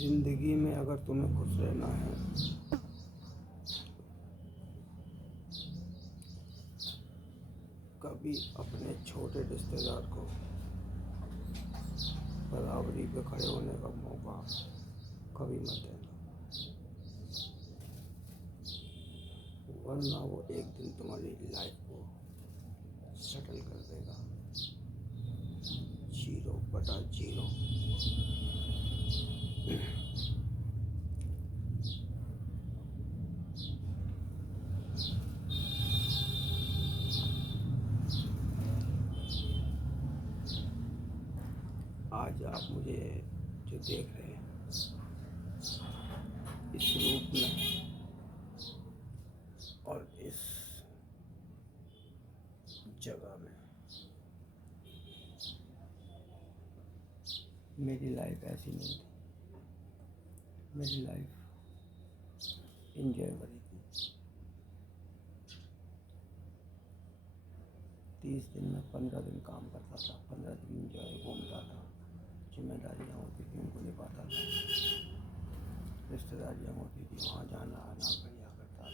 जिंदगी में अगर तुम्हें खुश रहना है कभी अपने छोटे रिश्तेदार को बराबरी पे खड़े होने का मौका कभी मत देना, वरना वो एक दिन तुम्हारी लाइफ को सेटल कर देगा 0/0। आज आप मुझे जो देख रहे हैं इस रूप में और इस जगह में, मेरी लाइफ ऐसी नहीं थी। मेरी लाइफ एंजॉय करी थी। 30 दिन में 15 दिन काम करता था, 15 दिन एंजॉय घूमता था। जिम्मेदारियाँ होती थी उनको निभाता था, रिश्तेदारियाँ होती थी वहाँ जाना आना बढ़िया करता था।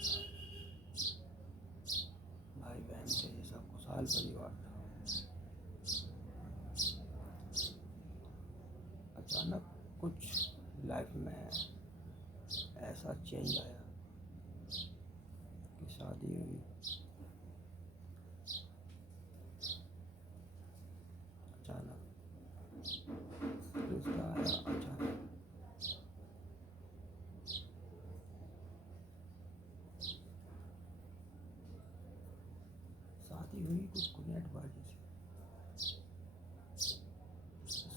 भाई बहन थे, ये सब खुशहाल परिवार था। अचानक कुछ लाइफ में ऐसा चेंज आया कि शादी हुई। अचानक रिश्ता आया, अचानक शादी हुई कुछ कुनेटबाजी से।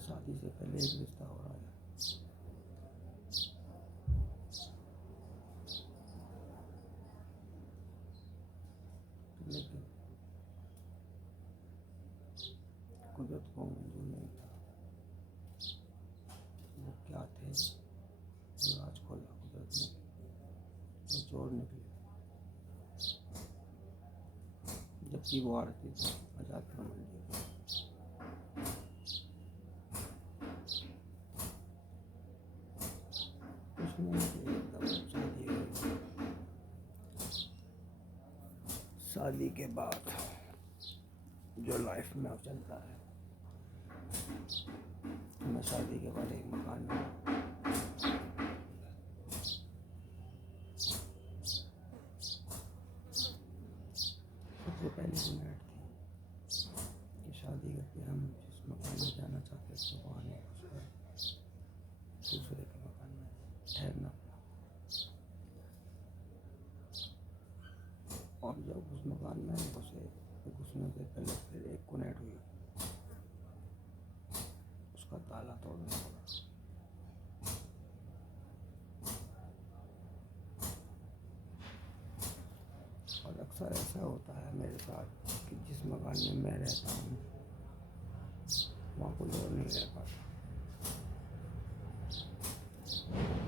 शादी से पहले एक रिश्ता हो रहा है। लेकिन कुदरत को मंजूर नहीं था। वो क्या थे वो राज खोला कुदरत ने। वो चोर निकले, जबकि वो आरती थी आजाद मंडी। उसमें एकदम शादी हुई। शादी के बाद जो लाइफ में चलता है, मैं शादी के बाद एक मकान में सबसे पहले की नाइट थी कि शादी करके हम जिस मकान में जाना चाहते थे वहाँ नहीं घुस गए, दूसरे के मकान में ठहरना पड़ा। और जब उस मकान में घुसने से पहले फिर एक कुनेट हुई, उसका ताला तोड़ना पड़ा। और अक्सर ऐसा होता है मेरे साथ कि जिस मकान में मैं रहता हूँ वहाँ कोई और नहीं रह पाता।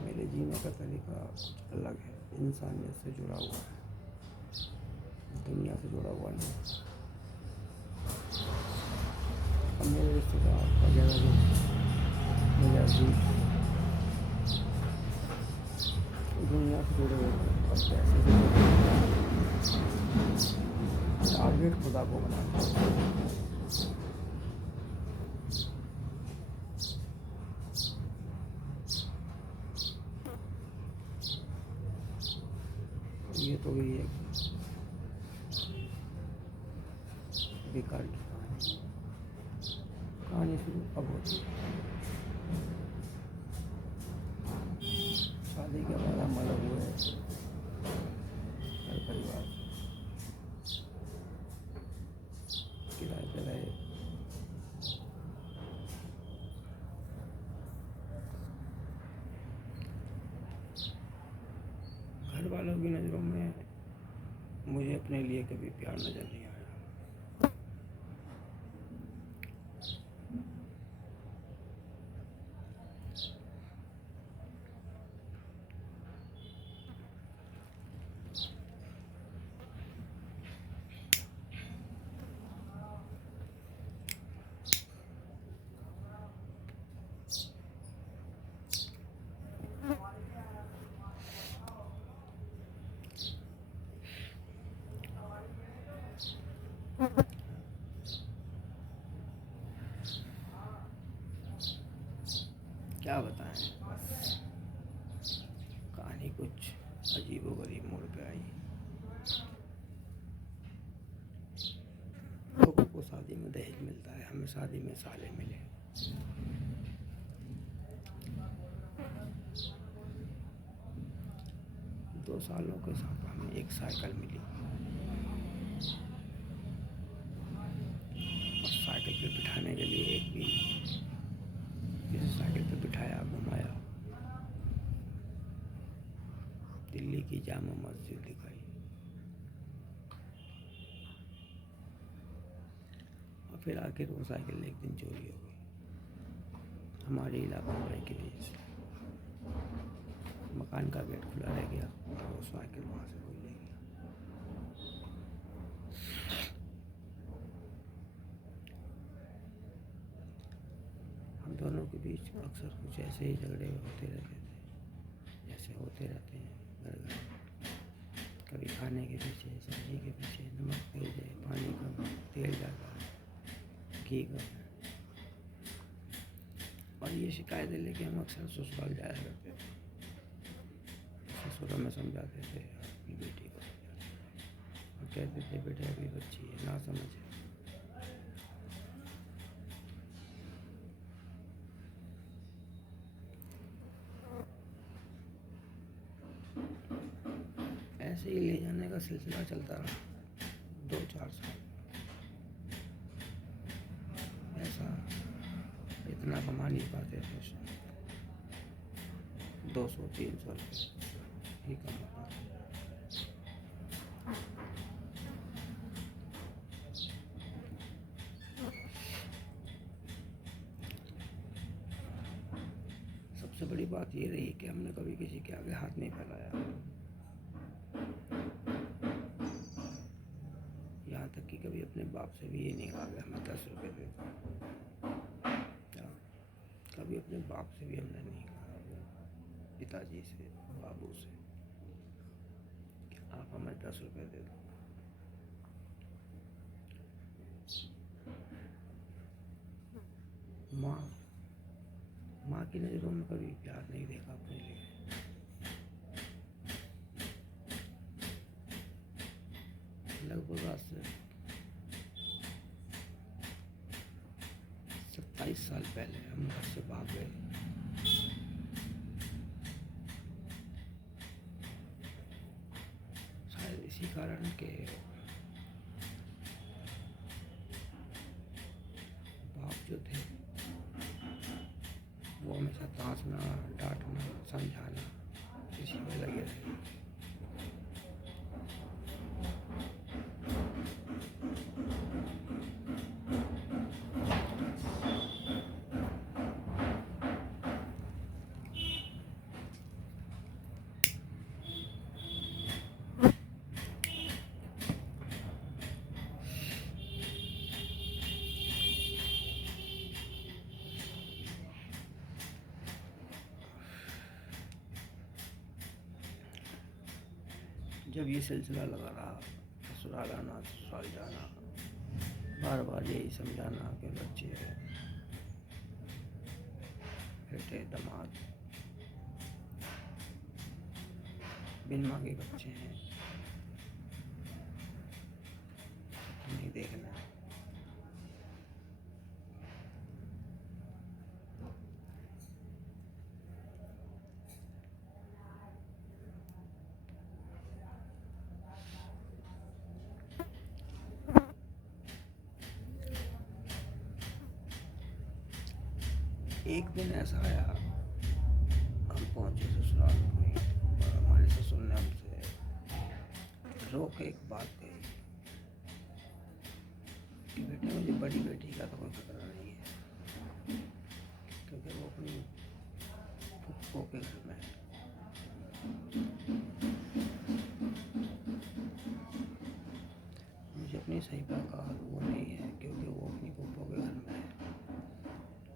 मेरे जीने का तरीका कुछ अलग है, इंसानियत से जुड़ा हुआ है, दुनिया से जुड़ा हुआ नहीं। अब मेरे रिश्तेदार वगैरह जो मेरे अजीज दुनिया से जुड़े हुए हैं और पैसे से जुड़े हुए हैं। टारगेट खुदा को बनाना। ये तो भी एक बेकार की कहानी शुरू अब होती है। शादी के बाद हम अलग हुए, घर परिवार किराए पे रहे। घर वालों की नज़रों में मुझे अपने लिए कभी प्यार नजर नहीं आया। क्या बताएं, बस कहानी कुछ अजीबोगरीब मोड़ पे आई। लोगों को शादी में दहेज मिलता है, हमें शादी में साले मिले। 2 सालों के साथ हमें एक साइकिल मिली और साइकिल पे बिठाने के लिए एक भी किसी साइकिल पे बिठाया, घुमाया, दिल्ली की जामा मस्जिद दिखाई और फिर आखिर वो साइकिल एक दिन चोरी हो गई हमारी लापरवाही की वजह से। मकान का गेट खुला रह गया और वो साइकिल वहाँ से कोई ले गया। हम दोनों के बीच अक्सर कुछ ऐसे ही झगड़े होते रहते थे जैसे होते रहते हैं घर घर। कभी खाने के पीछे, सब्जी के पीछे, नमक तेज है, पानी कम, तेल ज़्यादा, घी कम है। और ये शिकायतें लेके हम अक्सर ससुराल जाया करते थे। ससुराल में समझाते थे, अपनी बेटी को समझाते थे और कहते थे बेटे अभी बच्ची है, ना समझ है। ऐसे ही ले जाने का सिलसिला चलता रहा 2-4 साल। ऐसा इतना कमा नहीं पाते थे, 200-300 रुपये ही कमा पाते। सबसे बड़ी बात ये रही कि हमने कभी किसी के आगे हाथ नहीं फैलाया। यहाँ तक कि कभी अपने बाप से भी ये नहीं कहा कि हमें 10 रुपये दे दो। कभी अपने बाप से भी हमने नहीं कहा, पिताजी से, बाबू से, कि आप हमें 10 रुपये दे दो। माँ की नज़रों में कभी प्यार नहीं देखा अपने लिए। लगभग आज से 27 साल पहले हम घर से भाग गए। शायद इसी कारण के बाप जो थे वो हमेशा तांसना, डांटना, समझाना इसी में लगे रहे। जब ये सिलसिला लगा रहा, ससुराल आना, ससुराल जाना, बार बार यही समझाना कि बच्चे हैं, बेटे, दामाद, बिन मांगे बच्चे हैं, नहीं देखना। एक दिन ऐसा आया, हम पहुंचे ससुराल में और हमारे ससुर ने हमसे रोक के एक बात कही कि बेटे मुझे बड़ी बेटी का तो कोई खतरा नहीं है, क्योंकि वो अपनी फुफ्फो के घर में है। मुझे अपनी सहीपा का वो नहीं है, क्योंकि वो अपनी फुफ्फो के घर में है।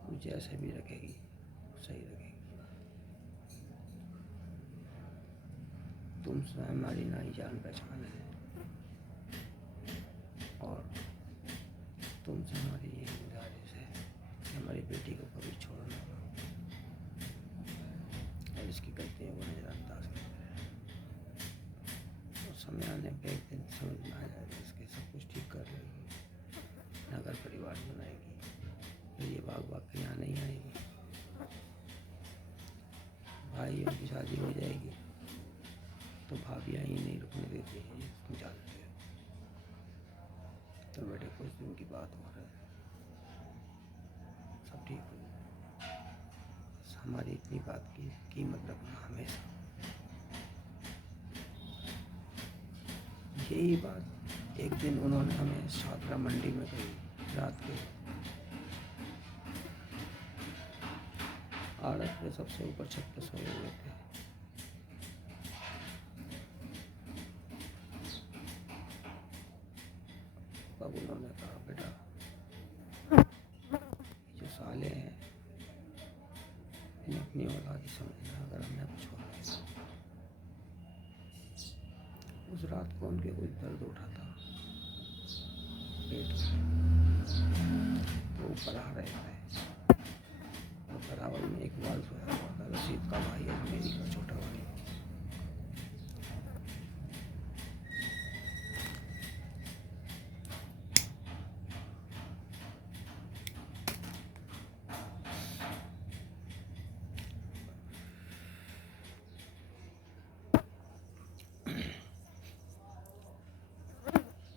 मुझे ऐसे भी रखेगी, सही रखेगी। तुमसे हमारी नई जान पहचान है और तुमसे हमारी ये गुजारिश है कि हमारी बेटी को कभी छोड़ना। और इसकी गलतियों को नज़रअंदाज करते हैं। तो समय आने पर एक दिन समझ में आ जाएगा इसके सब कुछ ठीक कर लेगी, नगर परिवार बनाएगी, फिर ये भाग के यहाँ नहीं आएगी। भाइयों की शादी हो जाएगी तो भाभियाँ ही नहीं रुकने देती हैं, ये तुम जानते हो। तो बेटे कुछ दिन की बात हो रहा है, सब ठीक हो जाएगा। बस हमारी इतनी बात की कीमत रखना हमेशा। यही बात एक दिन उन्होंने हमें छात्रा मंडी में कही। रात के आड़त पे सबसे ऊपर छत पे सोए हुए थे। तब उन्होंने कहा, बेटा जो साले हैं इन्हें अपनी औलाद ही समझना, अगर हमने कुछ हो गया। उस रात को उनके कुछ दर्द उठा था पेट में, तो ऊपर आ रहे थे। और बराबर में एक बाल सोया हुआ था, रशीद का भाई और मेरी का छोटा भाई।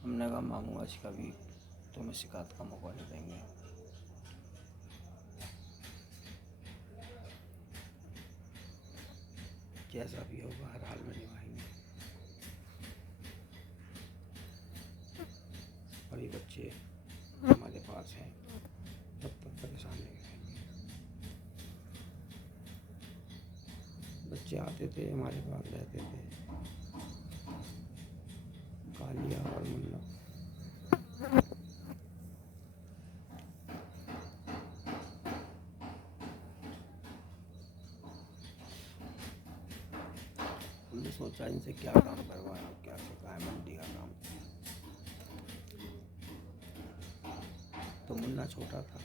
हमने कहा, मामू आज कभी तुम्हें शिकायत का मौका नहीं देंगे। जैसा भी होगा हर हाल में निभाएंगे। और ये बच्चे हमारे पास हैं तब तक परेशान नहीं रहेंगे। बच्चे आते थे हमारे पास, रहते थे, कालिया और मुन्ना। हमने सोचा इनसे क्या काम करवाएं, क्या सिखाएं मंडी का काम। तो मुन्ना छोटा था,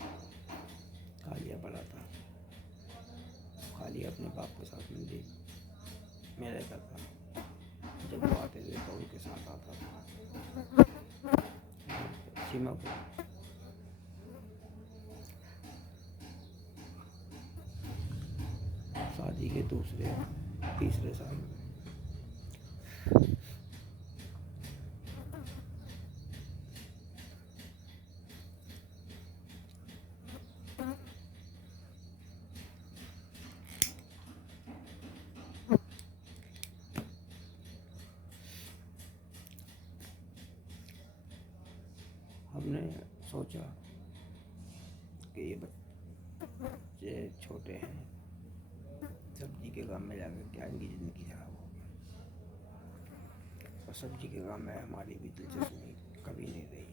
कालिया बड़ा था। कालिया अपने बाप के साथ मंडी में रहता था। जब वो आते थे तो उनके साथ आता था सीमा को। शादी के दूसरे तीसरे साल में हमने सोचा कि ये बच्चे छोटे हैं, सब्जी के काम में जाकर क्या इनकी ज़िंदगी खराब होगी। और सब्जी के काम में हमारी भी दिलचस्पी कभी नहीं रही,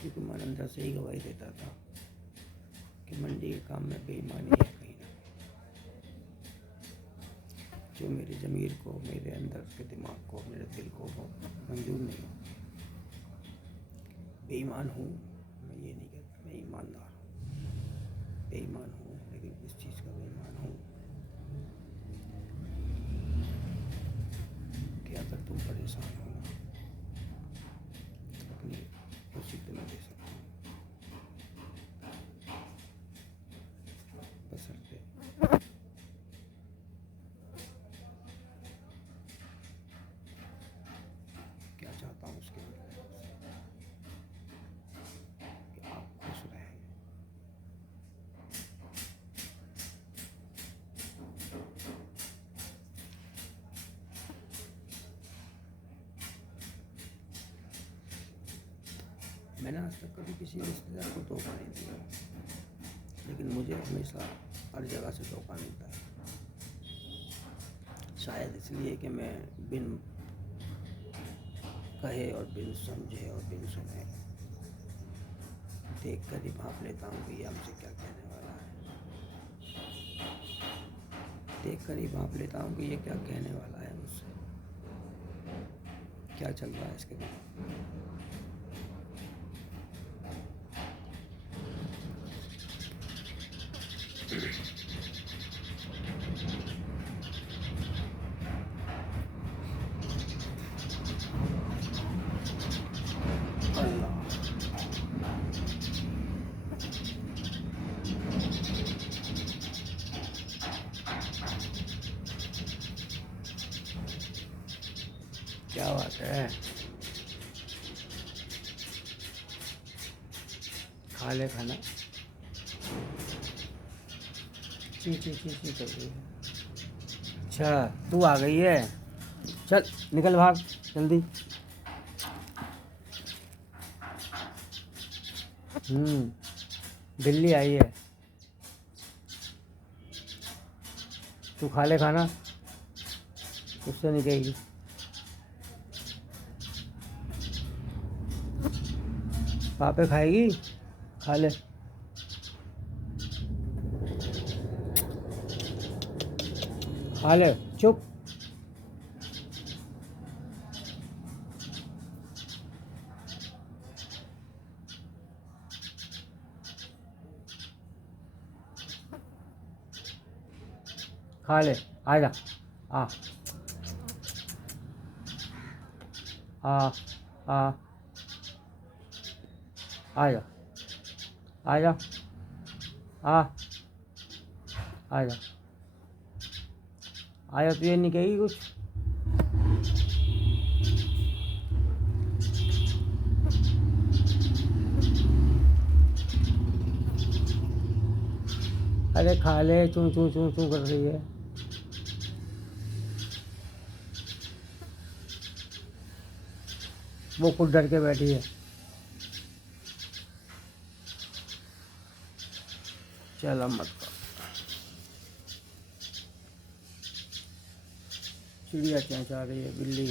क्योंकि मन अंदर से ही गवाही देता था कि मंडी के काम में बेईमानी है कहीं ना, जो मेरे ज़मीर को, मेरे अंदर के दिमाग को, मेरे दिल को मंजूर नहीं हो। बेईमान हूँ मैं ये नहीं कहता, मैं ईमानदार हूँ। बेईमान हूँ, लेकिन इस चीज़ का बेईमान हूँ कि अगर तुम परेशान हो ना, तो अपनी खुशी तुम्हें दे सकता हूँ, बशर्ते क्या चाहता हूँ उसके लिए कि आप खुश रहें। मैंने आज तक कभी किसी रिश्तेदार को धोखा नहीं दिया, लेकिन मुझे हमेशा हर जगह से धोखा मिलता है। शायद इसलिए कि मैं बिन कहे और बिन समझे और बिन सुने देख कर ही भाप लेता हूँ कि ये हमसे क्या कहने वाला है। देख कर ही भाप लेता हूँ कि ये क्या कहने वाला है मुझसे, क्या चल रहा है इसके दिमाग में। क्या बात है, खा ले खाना। ची ची ची ची कर रही है। अच्छा तू आ गई है, चल निकल भाग जल्दी। बिल्ली आई है, तू खा ले खाना, उससे नहीं कहेगी। पापे खाएगी, खा ले। खा ले, चुप। खा ले, आ जा, आ आ आ आ जा, आ जा, आ जा, आ जा। तू ये नहीं कहेगी कुछ? अरे खा ले, चूं चूं चूं चूं कर रही है। वो खुद डर के बैठी है। चल अब मत कर। चिड़िया चहचहा रही है, बिल्ली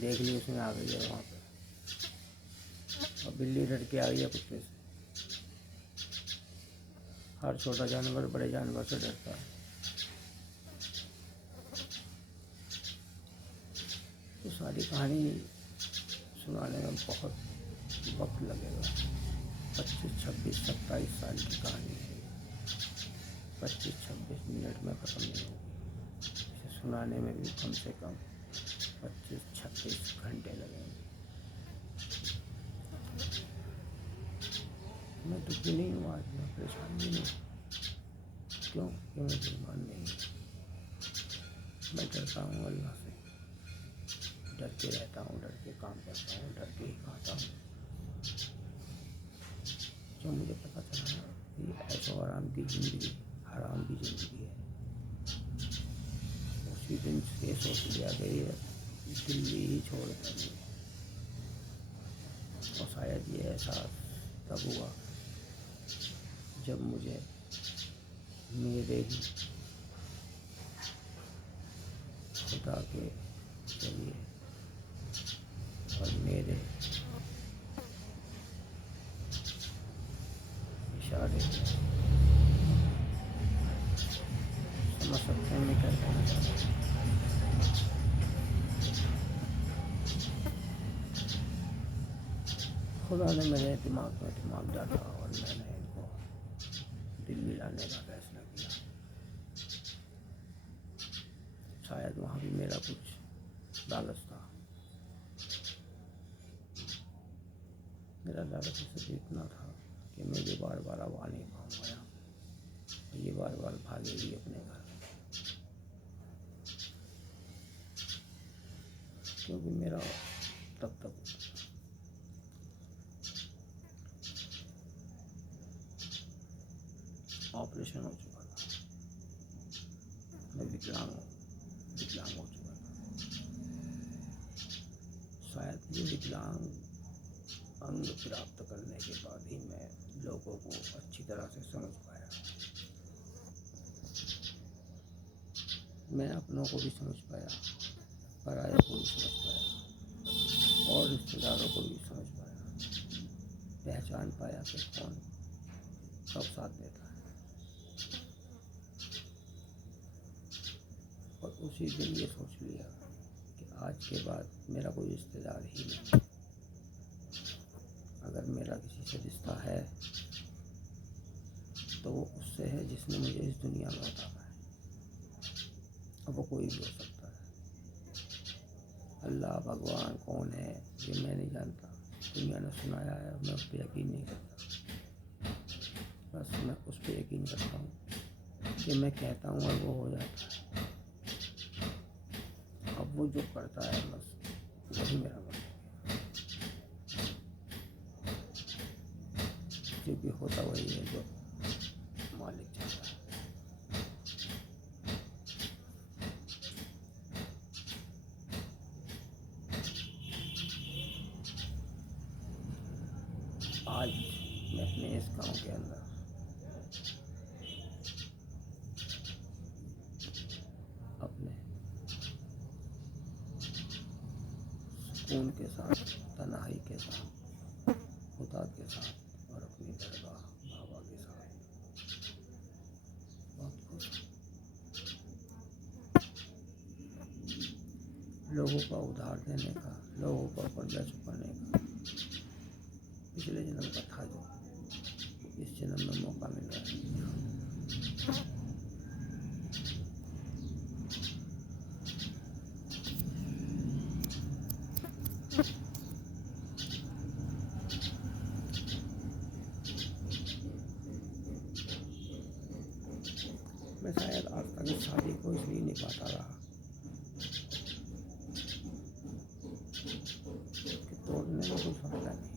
देख ली उसने, आ गई है वहाँ पे। और बिल्ली डर के आ गई है कुत्ते से। हर छोटा जानवर बड़े जानवर से डरता है। तो सारी कहानी सुनाने में बहुत वक्त लगेगा। 25, 26, 27 साल की कहानी है। 25-26 मिनट में ख़त्म नहीं होगी। इसे सुनाने में भी कम से कम 25-26 घंटे लगेंगे। मैं दुखी नहीं हूँ आज, मैं परेशान भी नहीं। क्यों? मैं बेईमान नहीं हूँ। मैं डरता हूँ अल्लाह से, डर के रहता हूँ, डर के काम करता हूँ, डर के ही खाता हूँ। जो मुझे पता चला ना, ये ऐशो आराम की ज़िंदगी हराम की ज़िंदगी है, उसी दिन से सोच लिया कि ये दिल्ली ही छोड़ देंगे। और शायद ये एहसास तब हुआ जब मुझे मेरे ही खुदा के जरिए और मेरे इशारे समझ सकते हैं मैं क्या कहना चाहता हूँ। खुदा ने मेरे दिमाग में दिमाग डाला और मैंने इनको दिल्ली लाने का फैसला किया। शायद वहाँ भी मेरा कुछ लालच था। मेरा लालच सिर्फ इतना था कि मैं ये बार बार अब आ नहीं पाऊँगा यहाँ, ये बार बार भागेगी अपने घर, क्योंकि मेरा तब तक ऑपरेशन हो चुका था। मैं विकलांग हो चुका था। शायद ये विकलांग अंग प्राप्त करने के बाद ही मैं लोगों को अच्छी तरह से समझ पाया। मैं अपनों को भी समझ पाया, पराये को भी समझ पाया और रिश्तेदारों को भी समझ पाया। पहचान पाया कि कौन कब साथ देता है। और उसी दिन ये सोच लिया कि आज के बाद मेरा कोई रिश्तेदार ही नहीं। अगर मेरा किसी से रिश्ता है तो वो उससे है जिसने मुझे इस दुनिया में उतारा है। अब वो कोई भी हो सकता है। अल्लाह भगवान कौन है ये मैं नहीं जानता, दुनिया ने सुनाया है, मैं उस पर यकीन नहीं करता। बस मैं उस पर यकीन करता हूँ कि मैं कहता हूँ और वो हो जाता है। अब वो जो करता है बस वही मेरा मन है, क्योंकि होता वही है जो मालिक चाहता है। आज मैं अपने इस गांव के अंदर अपने सुकून के साथ, तन्हाई के साथ, खुदा के साथ और अपनी दरगाह बाबा के साथ बहुत खुश हूँ। लोगों का उधार देने का, लोगों का कर्जा चुकाने का पिछले जन्म का था, जो इस जन्म में मौका मिल रहा है। मैं शायद आज तक इस शादी को इसलिए नहीं पाता रहा कि तोड़ने में कोई फायदा नहीं,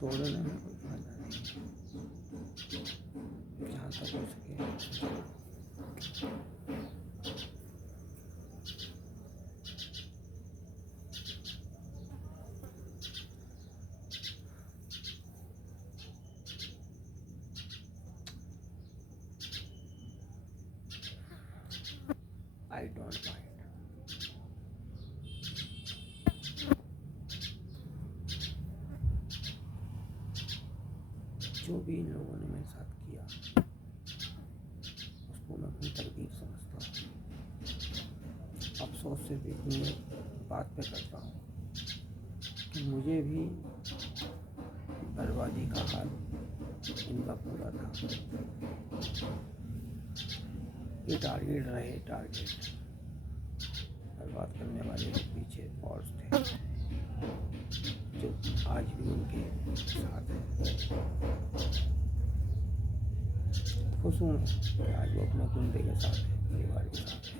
तोड़ने में कोई फायदा नहीं, जहाँ तक हो सके। I don't mind. जो भी इन लोगों ने मेरे साथ किया उसको मैं अपनी तकदीर समझता हूँ। अफसोस सिर्फ इतनी बात पे करता हूँ कि मुझे भी बर्बादी का हाल इनका पूरा था। ये टारगेट रहे, टारगेट बर्बाद करने वाले के पीछे फौज थे जो आज भी उनके साथ है। खुश हूँ कि आज वो अपने कुंबे के साथ है, परिवार के साथ है,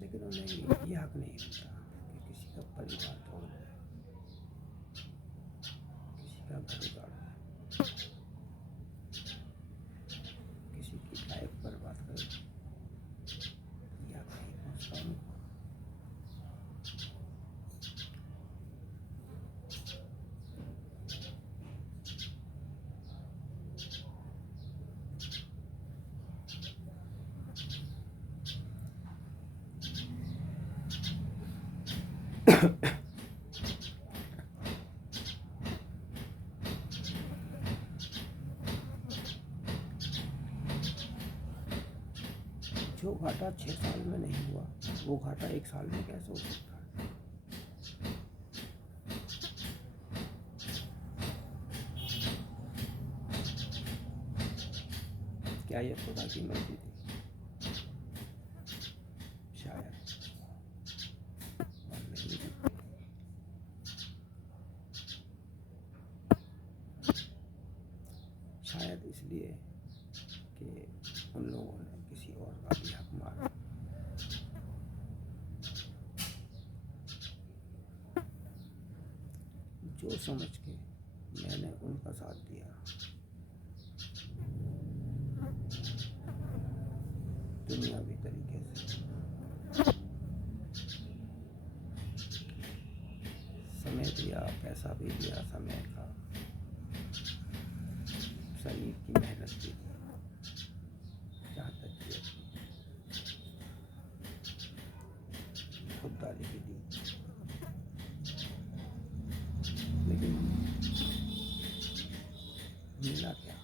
लेकिन उन्हें ये हक नहीं होता कि किसी का परिवार तोड़ दे, किसी का घर उजाड़ दे, किसी की लाइफ बर्बाद कर दे। ये हक नहीं पहुँचता उनको। जो घाटा 6 साल में नहीं हुआ वो घाटा 1 साल में कैसे हो सकता है? क्या ये खुदा की मर्जी थी? शायद, और नहीं भी। शायद इसलिए कि उन लोगों ने किसी और का भी हक मारा। जो समझ के मैंने उनका साथ दिया, दुनियावी तरीके से, समय दिया, पैसा भी दिया, समय का, शरीर की मेहनत भी दी, जहाँ तक की खुददारी भी दी, लेकिन मिला क्या?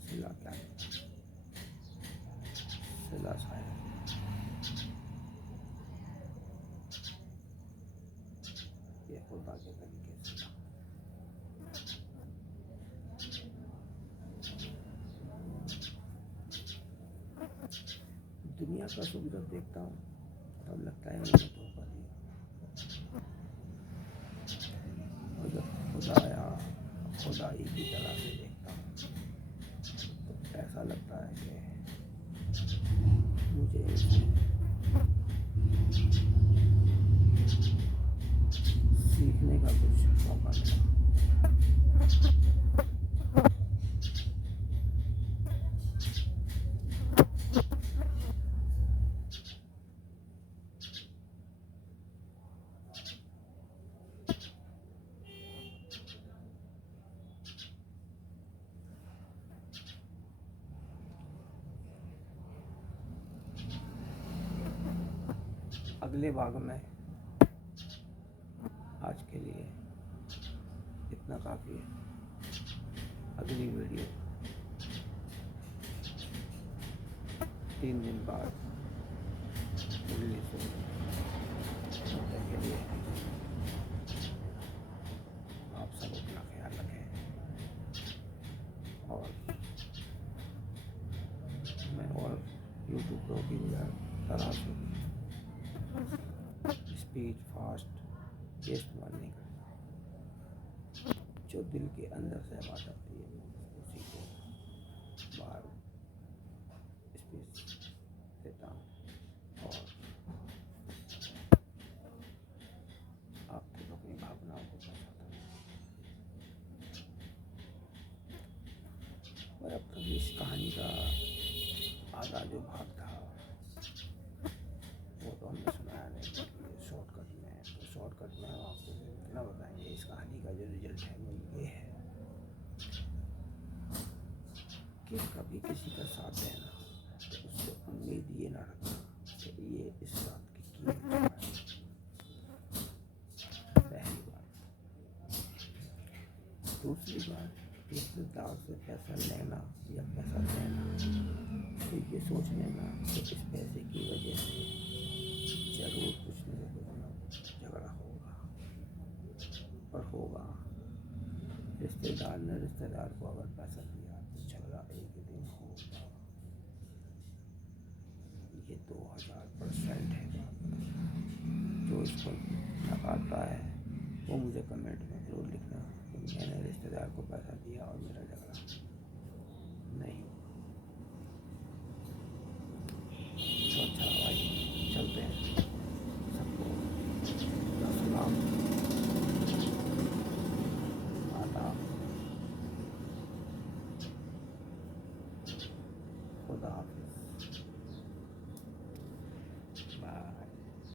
सिला क्या? सिला शायद ये खुदा के तरीके से। दुनिया का सुख जब देखता हूँ तब लगता है मैंने धोखा दिया, और जब खुदाई की तरह से देखता हूँ का कुछ मौका मिला। अगले भाग में आज के लिए इतना काफ़ी है। अगली वीडियो 3 दिन बाद रिलीज होगी। तब तक के लिए आप सब अपना ख्याल रखें और मैं और यूट्यूब पर की तरह से स्पीड फास्ट ये इस्तेमाल नहीं करता। जो दिल के अंदर से बात आती है उसी को बाहर स्पेस देता हूँ और आपको अपनी भावनाओं को बताता हूँ। और अब तक इस कहानी का आधा जो भाग था वो तो हमने सुनाया नहीं शॉर्टकट में। तो शॉर्टकट में हम आपको इतना बताएंगे इस कहानी का जो रिजल्ट है वो ये है कि कभी किसी का साथ देना तो उससे उम्मीद ये ना रखना कि ये इस बात की कीमत है। पहली बात। दूसरी बात, रिश्तेदार से पैसा लेना या पैसा देना तो ये सोच लेना कि इस पैसे की वजह से जरूर कुछ न कुछ झगड़ा होगा और होगा। रिश्तेदार ने रिश्तेदार को अगर पैसा दिया तो झगड़ा एक दिन होगा। ये 2000% है। जो इसको नकारता है वो मुझे कमेंट में जरूर लिखना कि मैंने रिश्तेदार को पैसा दिया और मेरा झगड़ा नहीं। तो अच्छा भाई चलते हैं। सबको सलाम आदाब खुदा हाफिज़।